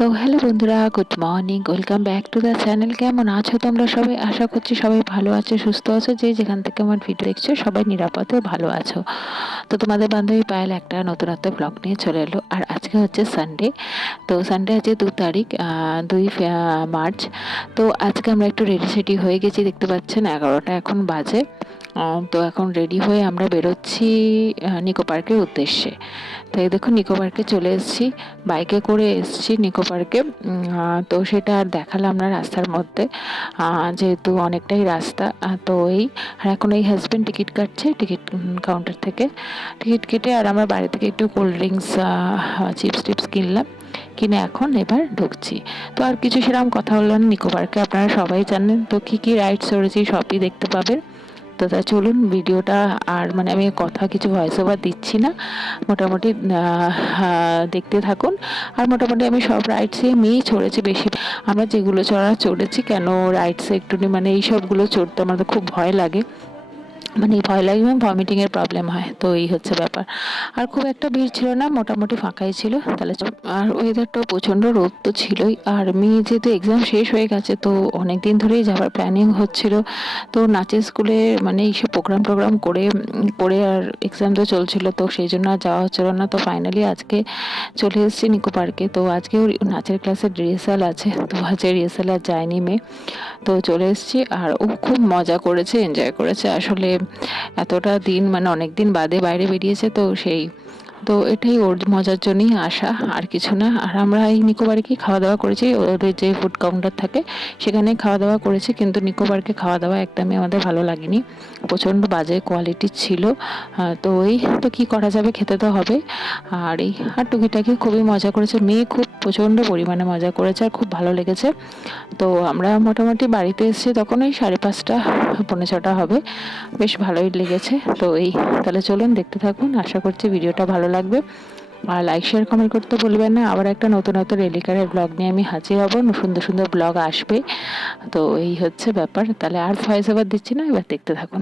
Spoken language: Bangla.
তো হ্যালো বন্ধুরা good morning welcome back to the channel কেমন আছো তোমরা সবাই? আশা করছি সবাই ভালো আছো, সুস্থ আছো। যে যেখান থেকে আমার ভিডিও দেখছ, সবাই নিরাপদে ভালো আছো। তো তোমাদের বান্ধবী পায়েল একটা নতুনত্ব ব্লগ নিয়ে চলে এলো, আর আজকে হচ্ছে সানডে তো সানডে আছে দু তারিখ দুই মার্চ। তো আজকে আমরা একটু রেডি সেডি হয়ে গেছি, দেখতে পাচ্ছেন এগারোটা এখন বাজে। তো এখন রেডি হয়ে আমরা বেরোচ্ছি নিকো পার্কের উদ্দেশ্যে। তো এই দেখুন নিকো পার্কে চলে এসেছি। বাইকে করে এসেছি নিকো পার্কে তো সেটা আর দেখালাম না রাস্তার মধ্যে। যেহেতু অনেকটাই রাস্তা তো এই, আর এখন এই হাজব্যান্ড টিকিট কাটছে, টিকিট কাউন্টার থেকে। টিকিট কেটে আর আমরা বাড়ি থেকে একটু কোল্ড ড্রিঙ্কস চিপস টিপস কিনলাম। কিনে এখন এবার ঢুকছি। তো আর কিছু সেরকম কথা না নিকো পার্কে আপনারা সবাই জানেন। তো কী কী রাইডস চড়েছি সবই দেখতে পাবেন। তো তা চলুন ভিডিওটা আর মানে আমি কথা কিছু ভয়েস ওভার দিচ্ছি না। মোটামুটি দেখতে থাকুন। আর মোটামুটি আমি সব রাইডসে মেয়েই চড়েছি বেশি। আমরা যেগুলো চড়া চড়েছি, কেন রাইডসে একটু মানে এই সবগুলো চড়তে আমার খুব ভয় লাগে। মানে ভয় লাগবে ভমিটিংয়ের প্রবলেম হয়, তো এই হচ্ছে ব্যাপার। আর খুব একটা ভিড় ছিল না, মোটামুটি ফাঁকাই ছিল, তাহলে আর ওয়েদারটাও প্রচণ্ড রোদ তো ছিলই। আর মেয়ে যেহেতু এক্সাম শেষ হয়ে গেছে, তো অনেক দিন ধরেই যাওয়ার প্ল্যানিং হচ্ছিল। তো নাচের স্কুলে মানে এইসব প্রোগ্রাম টোগ্রাম করে করে আর এক্সাম তো চলছিল, তো সেই জন্য আর যাওয়া হচ্ছিল না। তো ফাইনালি আজকে চলে এসেছি নিকো পার্কে। তো আজকে ওর নাচের ক্লাসের রিহার্সাল আছে, তো আজকে রিহার্সাল আর যায়নি মেয়ে। তো চলে এসেছি আর ও খুব মজা করেছে এনজয় করেছে। আসলে এতটা দিন মানে অনেক দিন বাদে বাইরে বেরিয়েছে তো সেই তো এটাই ওর মজার জন্যই আসা, আর কিছু না। আর আমরা এই নিকো পার্কে খাওয়া দাওয়া করেছি, ওদের যে ফুড কাউন্টার থাকে, সেখানে খাওয়া দাওয়া করেছি, কিন্তু নিকো পার্কে খাওয়া দাওয়া একদমই আমাদের ভালো লাগেনি। প্রচণ্ড বাজে কোয়ালিটি ছিল। তো ওই তো কি করা যাবে, খেতে তো হবে। আর এই, আর টুকিটাকি খুবই মজা করেছে। মেয়ে খুব প্রচণ্ড পরিমাণে মজা করেছে, আর খুব ভালো লেগেছে। তো আমরা মোটামুটি বাড়িতে এসেছি তখন ওই সাড়ে পাঁচটা, পৌনে ছটা হবে। বেশ ভালোই লেগেছে। তো এই, তাহলে চলুন দেখতে থাকুন। আশা করছি ভিডিওটা ভালো লাগবে। আর লাইক শেয়ার কমেন্ট করতে বলবেন না। আবার একটা নতুন নতুন রেলিকারের ব্লগ নিয়ে আমি হাজির হব। সুন্দর সুন্দর ব্লগ আসবে। তো এই হচ্ছে ব্যাপার। তাহলে আর ভয়েস ওভার দিচ্ছি না, এবার দেখতে থাকুন।